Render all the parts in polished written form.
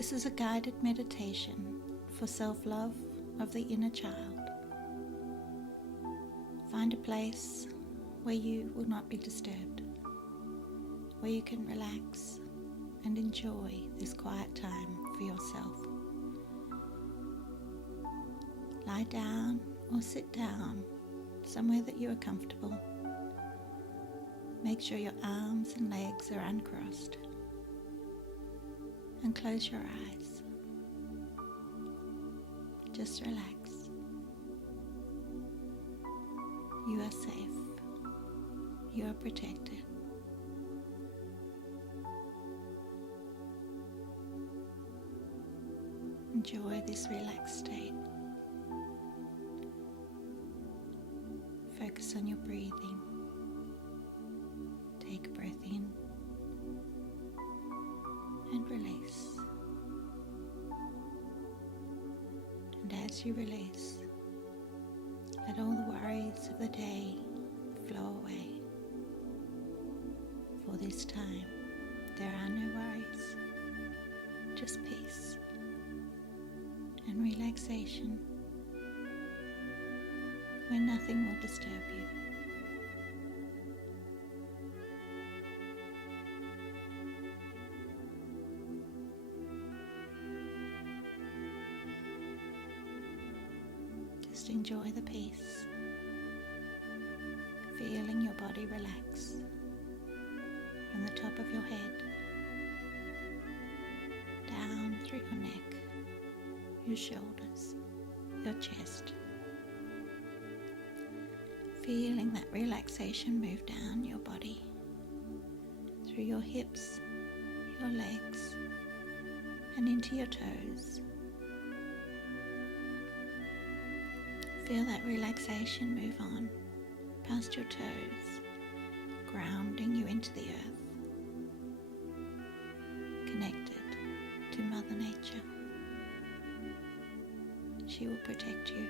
This is a guided meditation for self-love of the inner child. Find a place where you will not be disturbed, where you can relax and enjoy this quiet time for yourself. Lie down or sit down somewhere that you are comfortable. Make sure your arms and legs are uncrossed and close your eyes. Just relax. You are safe. You are protected. Enjoy this relaxed state. Focus on your breathing. Take a breath in and release. And as you release, let all the worries of the day flow away. For this time, there are no worries, just peace and relaxation, where nothing will disturb you. Just enjoy the peace, feeling your body relax from the top of your head, down through your neck, your shoulders, your chest. Feeling that relaxation move down your body, through your hips, your legs, and into your toes. Feel that relaxation move on past your toes, grounding you into the earth, connected to Mother Nature. She will protect you.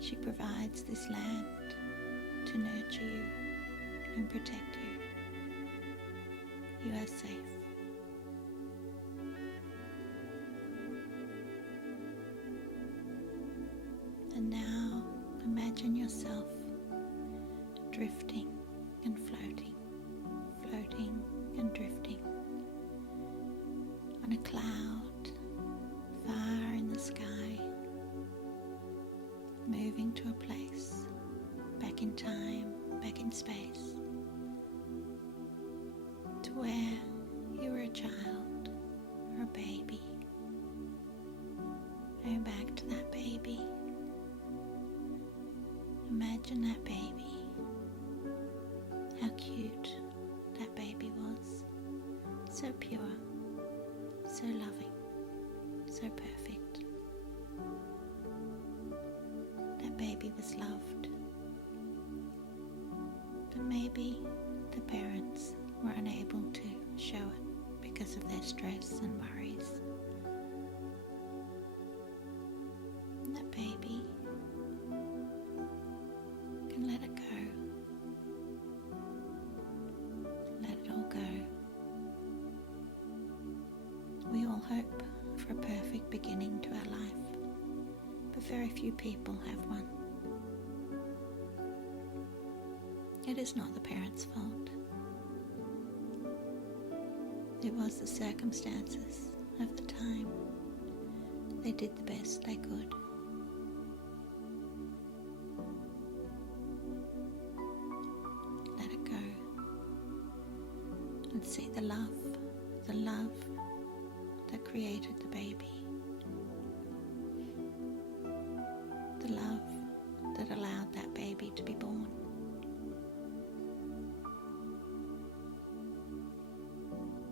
She provides this land to nurture you and protect you. You are safe. And now imagine yourself drifting and floating, floating and drifting on a cloud far in the sky, moving to a place, back in time, back in space, to where you were a child or a baby. Going back to that baby. Imagine that baby, how cute that baby was, so pure, so loving, so perfect. That baby was loved, but maybe the parents were unable to show it because of their stress and worries. And that baby can let it go. Let it all go. We all hope for a perfect beginning to our life, but very few people have one. It is not the parents' fault. It was the circumstances of the time. They did the best they could. Let it go and see the love that created the baby. The love that allowed that baby to be born.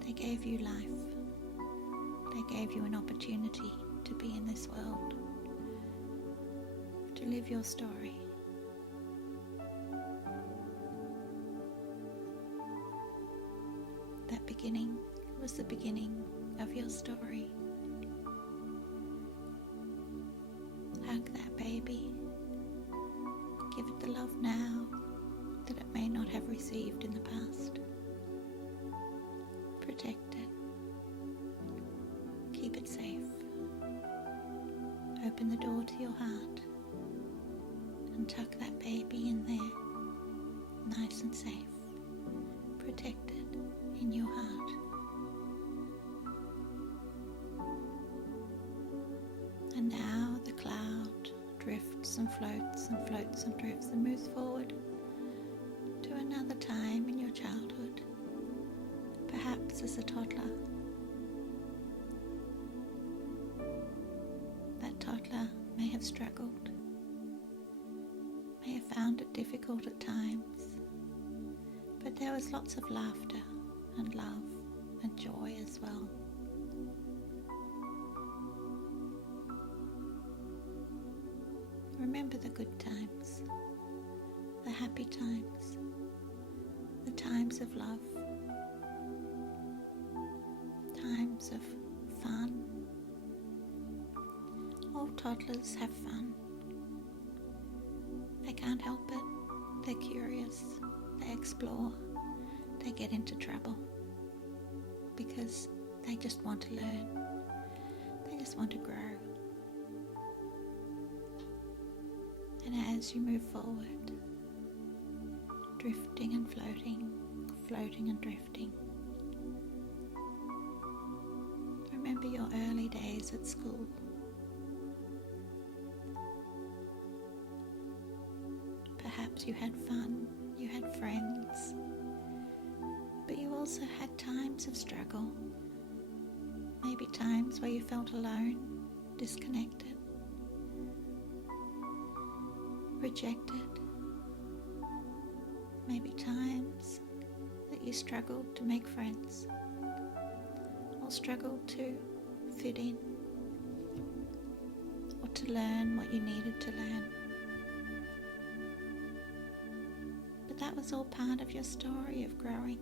They gave you life. They gave you an opportunity to be in this world, to live your story. That beginning was the beginning of your story. Hug that baby. Give it the love now that it may not have received in the past. Protect it. it safe. Open the door to your heart and tuck that baby in there, nice and safe, protected in your heart. And now the cloud drifts and floats and floats and drifts and moves forward to another time in your childhood, perhaps as a toddler. That toddler may have struggled, may have found it difficult at times, but there was lots of laughter and love and joy as well. Remember the good times, the happy times, the times of love, times of fun. All toddlers have fun. They can't help it. They're curious. They explore. They get into trouble because they just want to learn. They just want to grow. And as you move forward, drifting and floating, floating and drifting, remember your early days at school. Perhaps you had fun, you had friends, but you also had times of struggle. Maybe times where you felt alone, disconnected, rejected. Maybe times that you struggled to make friends or struggled to fit in or to learn what you needed to learn. But that was all part of your story of growing.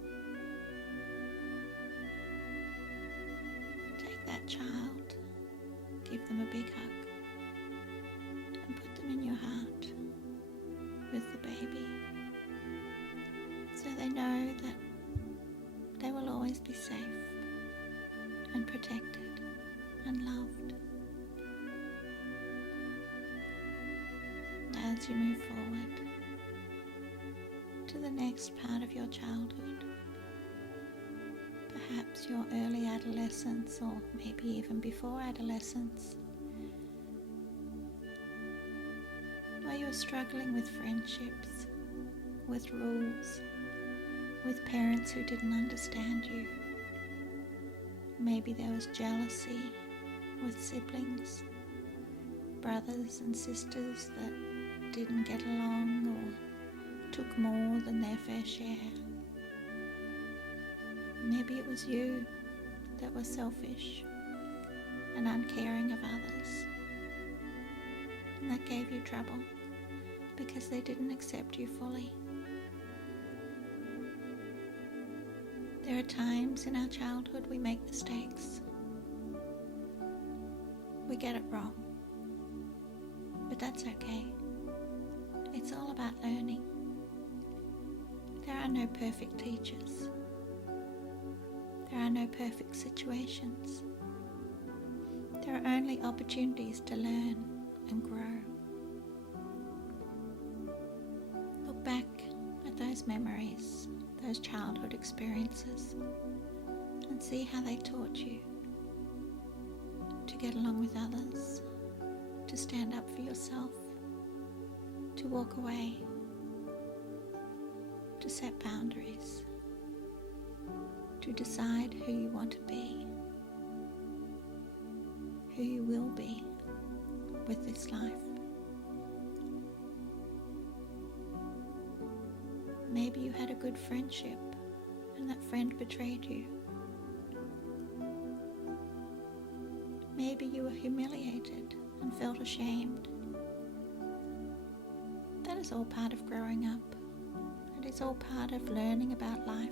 Take that child, give them a big hug and put them in your heart with the baby, so they know that they will always be safe and protected and loved. As you move forward to the next part of your childhood, perhaps your early adolescence or maybe even before adolescence, where you're struggling with friendships, with rules, with parents who didn't understand you. Maybe there was jealousy with siblings, brothers and sisters that didn't get along or took more than their fair share. Maybe it was you that was selfish and uncaring of others, and that gave you trouble because they didn't accept you fully. There are times in our childhood we make mistakes. We get it wrong. But that's okay. It's all about learning. There are no perfect teachers. There are no perfect situations. There are only opportunities to learn and grow. Look back at those memories, those childhood experiences, and see how they taught you to get along with others, to stand up for yourself, to walk away, to set boundaries, to decide who you want to be, who you will be with this life. Maybe you had a good friendship and that friend betrayed you. Maybe you were humiliated and felt ashamed. That is all part of growing up. It is all part of learning about life.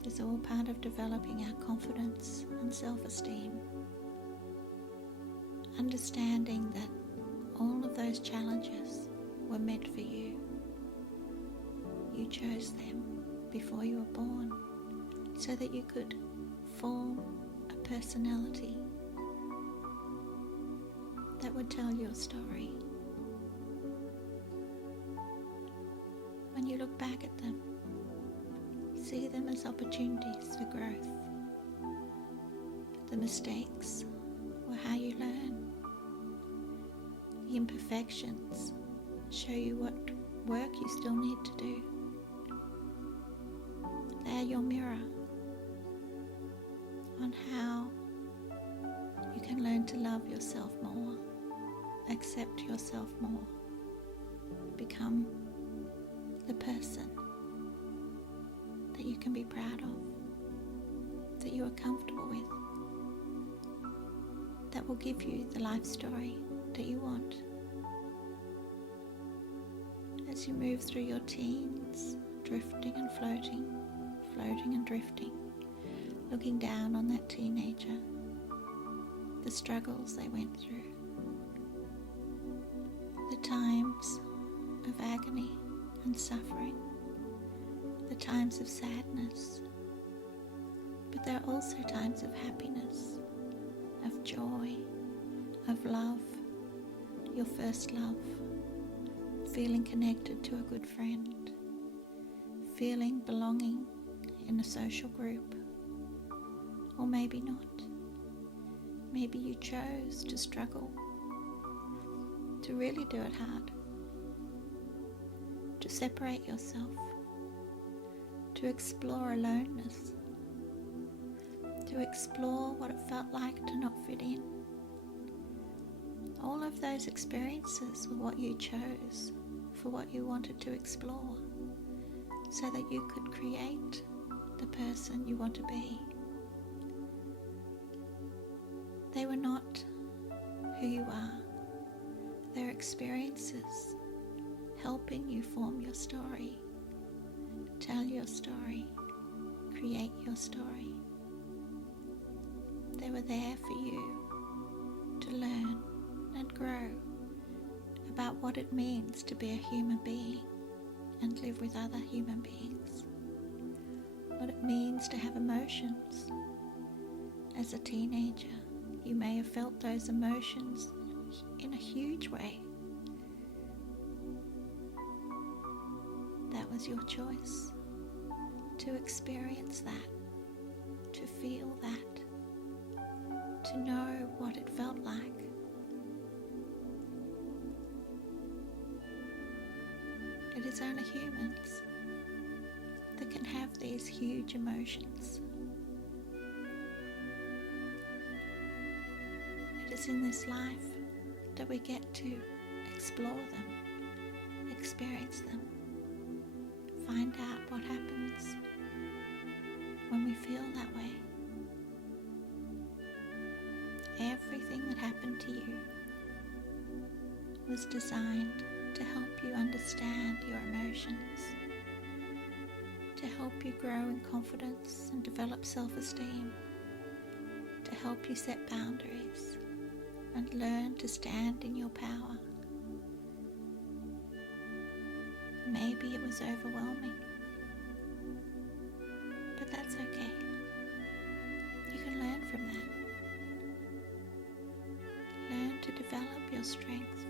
It is all part of developing our confidence and self-esteem. Understanding that all of those challenges were meant for you. You chose them before you were born so that you could form a personality that would tell your story. When you look back at them, see them as opportunities for growth. The mistakes were how you learn. The imperfections show you what work you still need to do. They are your mirror on how you can learn to love yourself more, accept yourself more, become the person that you can be proud of, that you are comfortable with, that will give you the life story that you want. As you move through your teens, drifting and floating, floating and drifting, looking down on that teenager, the struggles they went through, the times of agony and suffering, the times of sadness, but there are also times of happiness, of joy, of love, your first love, feeling connected to a good friend, feeling belonging in a social group, or maybe not. Maybe you chose to struggle, to really do it hard, to separate yourself, to explore aloneness, to explore what it felt like to not fit in. All of those experiences were what you chose for what you wanted to explore, so that you could create the person you want to be. They were not who you are. They're experiences helping you form your story, tell your story, create your story. They were there for you to learn and grow about what it means to be a human being and live with other human beings, what it means to have emotions. As a teenager, you may have felt those emotions in a huge way. That was your choice, to experience that, to feel that, to know what it felt like. It is only humans that can have these huge emotions. It is in this life that we get to explore them, experience them, find out what happens when we feel that way. Everything that happened to you was designed to help you understand your emotions, to help you grow in confidence and develop self-esteem, to help you set boundaries and learn to stand in your power. Maybe it was overwhelming, but that's okay. You can learn from that. Learn to develop your strength,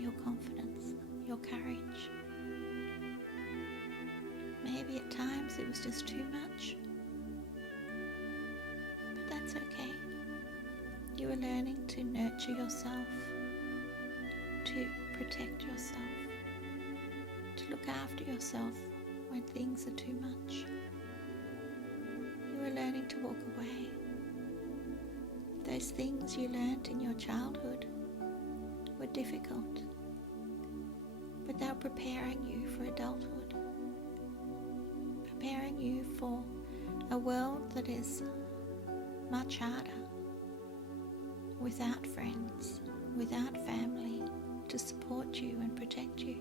your confidence, your courage. Maybe at times it was just too much, but that's okay. You are learning to nurture yourself, to protect yourself, to look after yourself when things are too much. You are learning to walk away. Those things you learned in your childhood were difficult, but they were preparing you for adulthood, preparing you for a world that is much harder, without friends, without family to support you and protect you.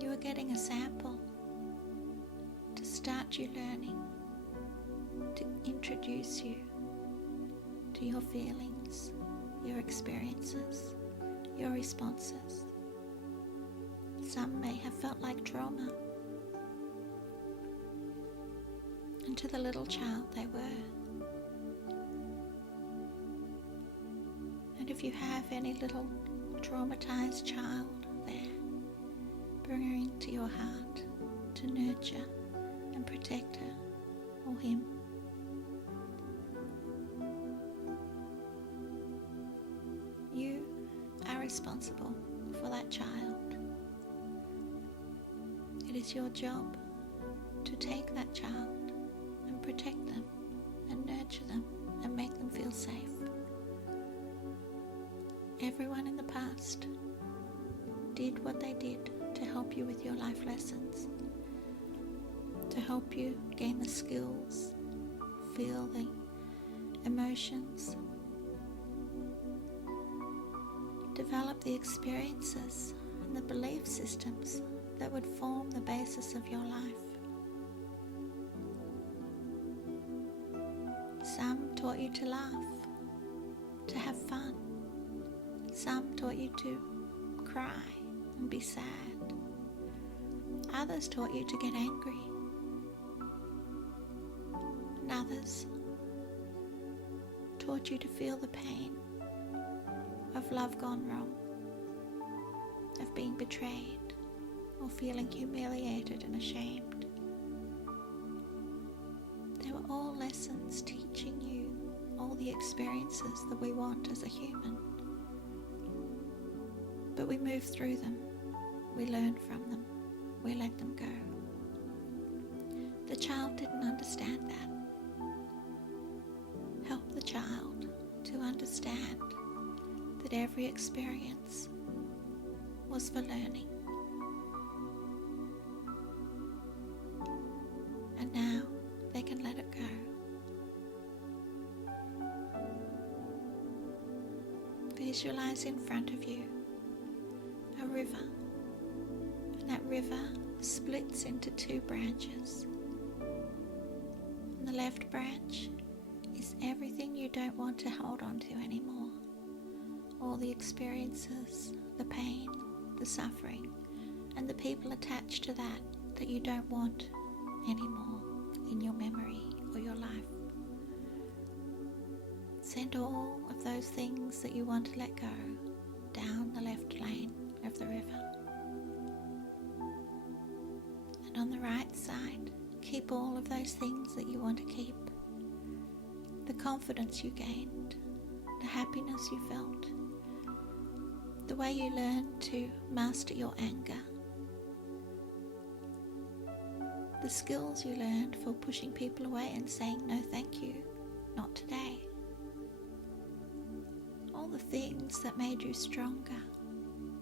You are getting a sample to start you learning, to introduce you to your feelings, your experiences, your responses. Some may have felt like trauma. into the little child they were. And if you have any little traumatized child there, bring her into your heart to nurture and protect her or him. You are responsible for that child. It is your job to take that child and protect them and nurture them and make them feel safe. Everyone in the past did what they did to help you with your life lessons, to help you gain the skills, feel the emotions, develop the experiences and the belief systems that would form the basis of your life. Some taught you to laugh, to have fun. Some taught you to cry and be sad. Others taught you to get angry. And others taught you to feel the pain of love gone wrong, of being betrayed, or feeling humiliated and ashamed. They were all lessons teaching you all the experiences that we want as a human. But we move through them, we learn from them, we let them go. The child didn't understand that. Help the child to understand that every experience was for learning. And now they can let it go. Visualize in front of you a river, and that river splits into two branches. And the left branch is everything you don't want to hold on to anymore. All the experiences, the pain, the suffering, and the people attached to that you don't want anymore in your memory or your life. Send all of those things that you want to let go down the left lane of the river. And on the right side, keep all of those things that you want to keep. The confidence you gained, the happiness you felt, the way you learned to master your anger, the skills you learned for pushing people away and saying no thank you, not today. All the things that made you stronger,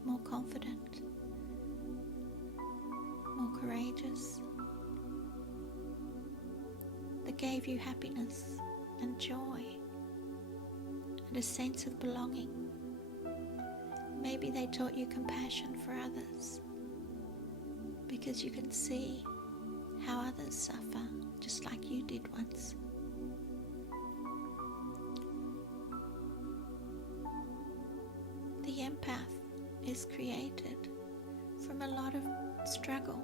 more confident, more courageous, that gave you happiness and joy and a sense of belonging. Maybe they taught you compassion for others because you can see how others suffer just like you did once. The empath is created from a lot of struggle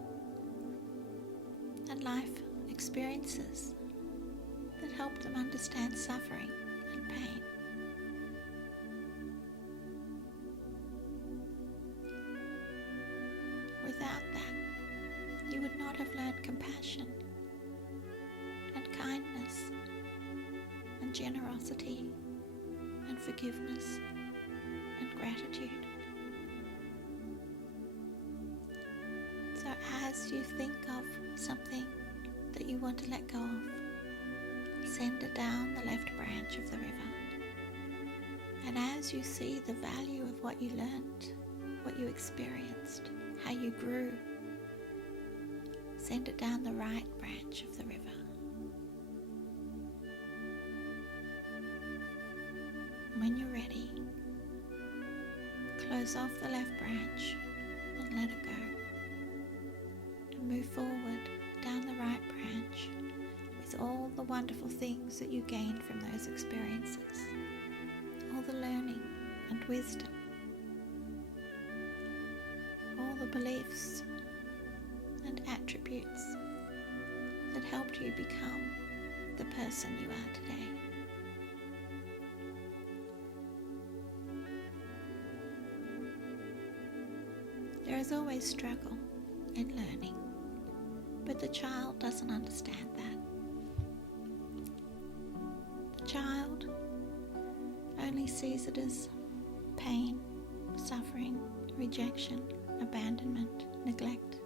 and life experiences that help them understand suffering and pain. Without that, you would not have learned compassion and kindness and generosity and forgiveness and gratitude. So as you think of something that you want to let go of, send it down the left branch of the river. And as you see the value of what you learned, what you experienced, how you grew, send it down the right branch of the river. When you're ready, close off the left branch and let it go. And move forward down the right branch with all the wonderful things that you gained from those experiences, all the learning and wisdom, all the beliefs and attributes that helped you become the person you are today. There is always struggle in learning, but the child doesn't understand that. The child only sees it as pain, suffering, rejection, abandonment, neglect.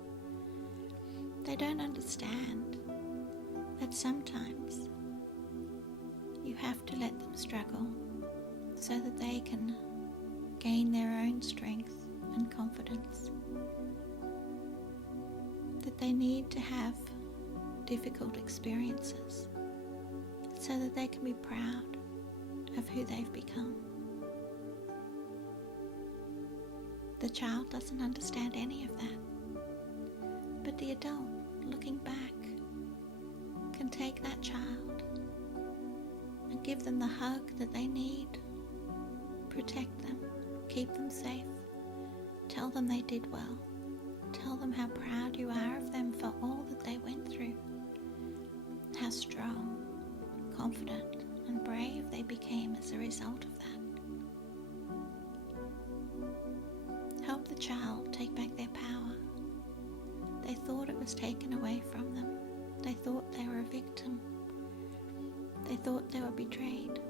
They don't understand that sometimes you have to let them struggle so that they can gain their own strength and confidence. That they need to have difficult experiences so that they can be proud of who they've become. The child doesn't understand any of that, but the adult, looking back, can take that child and give them the hug that they need, protect them, keep them safe, tell them they did well, tell them how proud you are of them for all that they went through, how strong, confident and brave they became as a result of that. Help the child take back their power. They thought it was taken away from them. They thought they were a victim. They thought they were betrayed.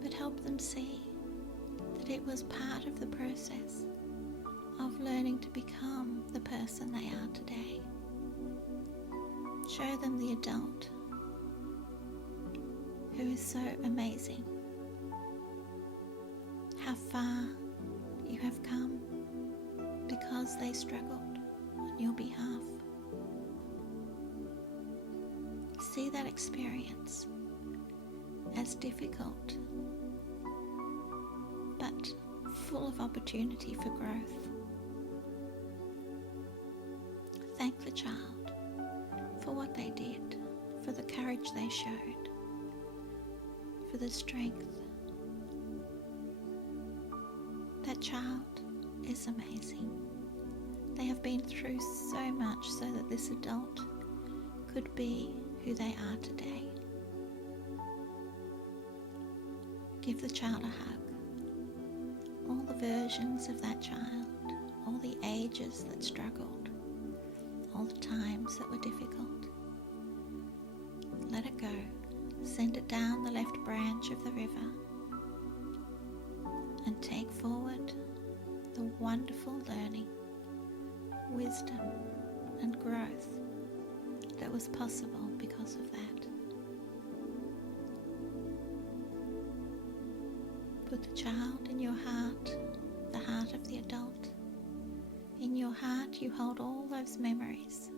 But help them see that it was part of the process of learning to become the person they are today. Show them the adult who is so amazing, how far you have come because they struggled on your behalf. See that experience as difficult, but full of opportunity for growth. Thank the child for what they did, for the courage they showed, for the strength. That child is amazing. They have been through so much so that this adult could be who they are today. Give the child a hug. All the versions of that child, all the ages that struggled, all the times that were difficult. Let it go. Send it down the left branch of the river and take forward the wonderful learning, wisdom and growth that was possible because of that. Put the child in your heart, the heart of the adult. In your heart you hold all those memories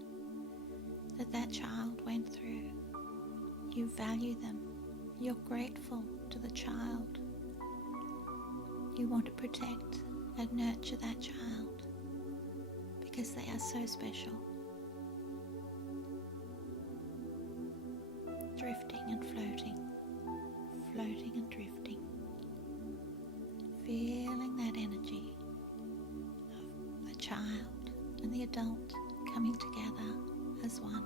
that child went through. You value them. You're grateful to the child. You want to protect and nurture that child because they are so special. Drifting and floating, floating and drifting. Feeling that energy of the child and the adult coming together as one.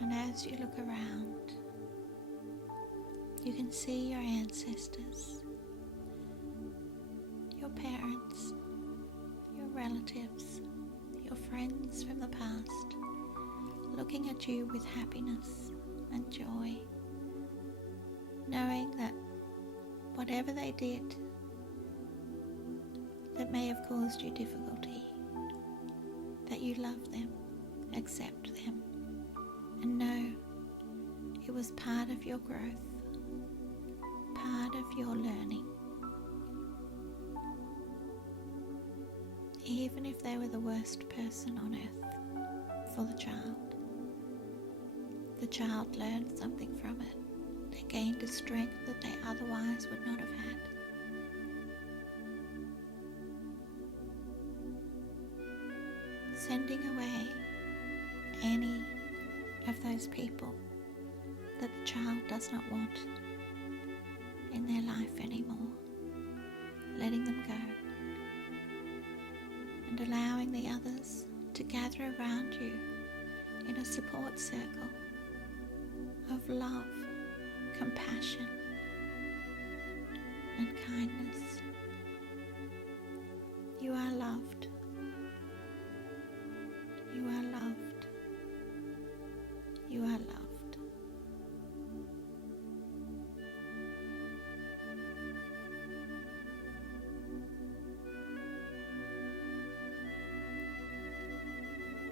And as you look around, you can see your ancestors, your parents, your relatives, your friends from the past, looking at you with happiness and joy, knowing that whatever they did that may have caused you difficulty, that you love them, accept them, and know it was part of your growth, part of your learning. Even if they were the worst person on earth for the child learned something from it. They gained a strength that they otherwise would not have had. Sending away any of those people that the child does not want in their life anymore. Letting them go. gather around you in a support circle of love, compassion, and kindness. You are loved. You are loved. You are loved.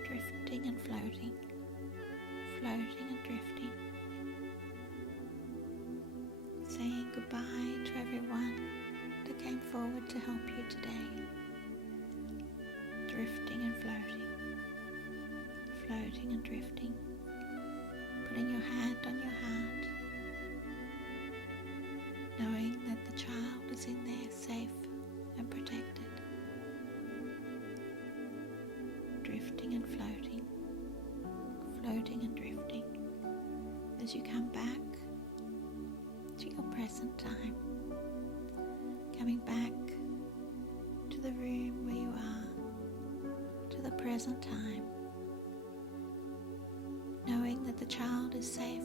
Drifting and floating, floating and drifting, saying goodbye to everyone that came forward to help you today. Drifting and floating, floating and drifting, putting your hand on your heart, knowing that the child is in there safe and protected. Drifting and floating, floating and drifting, as you come back to your present time, coming back to the room where you are, to the present time, knowing that the child is safe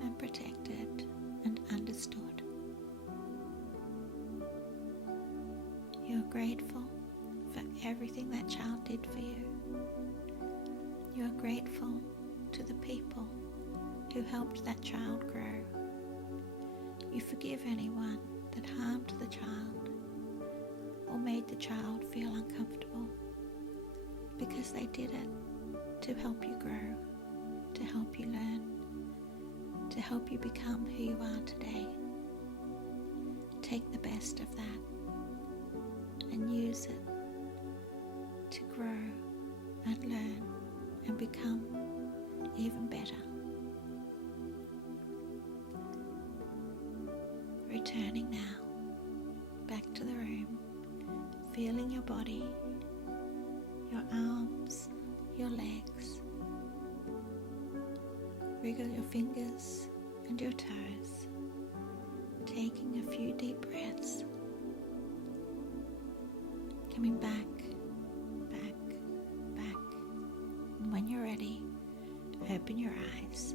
and protected and understood. You're grateful for everything that child did for you. You are grateful to the people who helped that child grow. You forgive anyone that harmed the child or made the child feel uncomfortable, because they did it to help you grow, to help you learn, to help you become who you are today. Take the best of that and use it to grow and learn and become even better. Returning now back to the room, feeling your body, your arms, your legs. Wriggle your fingers and your toes, taking a few deep breaths. Coming back, back, back. And when you're ready, open your eyes.